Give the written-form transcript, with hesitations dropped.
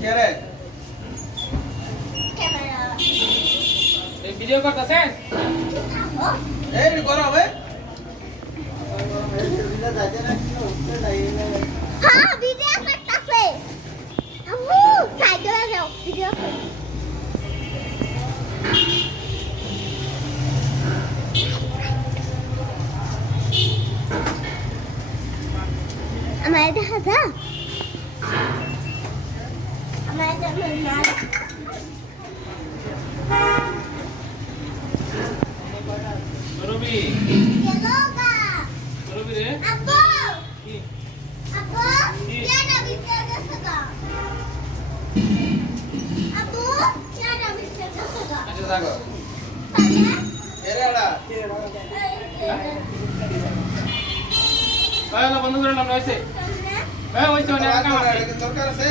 কে রে এই ভিডিও করতেছেন এই করো হবে হ্যাঁ ভিডিও করতেছে আম্মু সাইডে যাও ভিডিও কর আমার দেখা যা আমার দেখা না রবি কেলোগা রবি রে আব্বু কি আব্বু কেডা ভিডিও দেখছগা আব্বু কেডা ভিডিও দেখছগা আচ্ছা থাকো এরাডা তাহলে বন্ধ করে নাম হইছে হ্যাঁ হইছে অনেক কাম আছে দরকার আছে